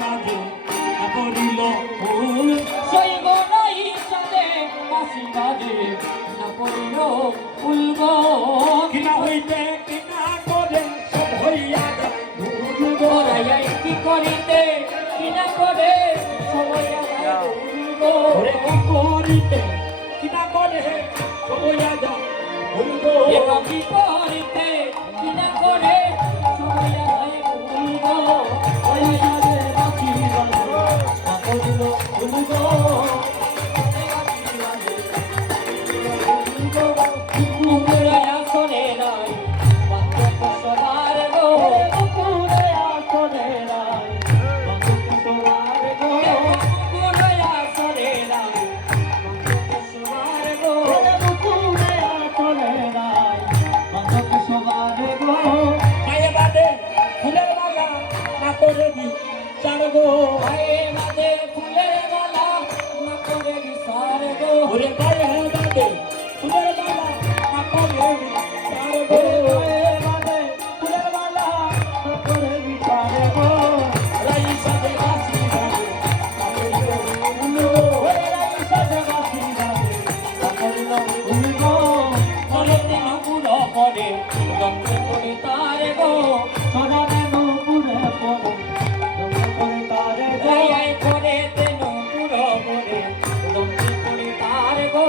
বাজে পড়িল ফুল শৈব নাই সাথে বাসি বাজে না পড়িল ফুল গো কিনা হইতে কিনা করে সব হইয়া ভুল গো কি করিতে কিনা করে সবাই ভুল গো কি করিতে কিনা করে সব হইয়া ভুল গো কি করিতে কিনা করে সবাই ভুল গো হইয়া যে বাকি পড়িল ফুল গো শোনে নাই সবার গো শোনে নাই সবার গো শোনে নাই সবার গো পায়ে বাদে ফুলের মালা না করে দি চার গো পায়ে বাঁধে ফুলের মালা না করে বিসার গো ওরে পায়ে বাদে ফুলের মালা না করে দি চার গো রাই সাথে বাসি বাজে পড়িল ফুল গো মরতে নুপুর পড়ে দমে পড়ে তার গো দয়ায় করে তে নুপুর পড়ে দমে পড়ে তার গো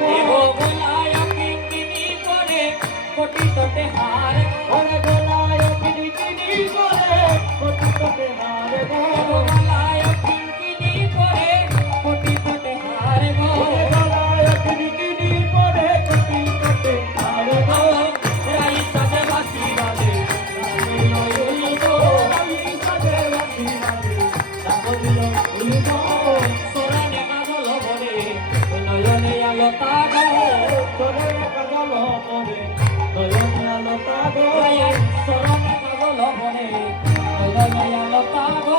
দেব গোলায় কিঙ্কিনি করে কোটি তোতে হার দেব গোলায় কিঙ্কিনি করে কোটি তোতে হার গো রাই সাথে বাসি বাজে সোরানে কাজল ভরে নয়নে আলো তাগো সোরানে কাজল ভরে নয়নে আলো তাগো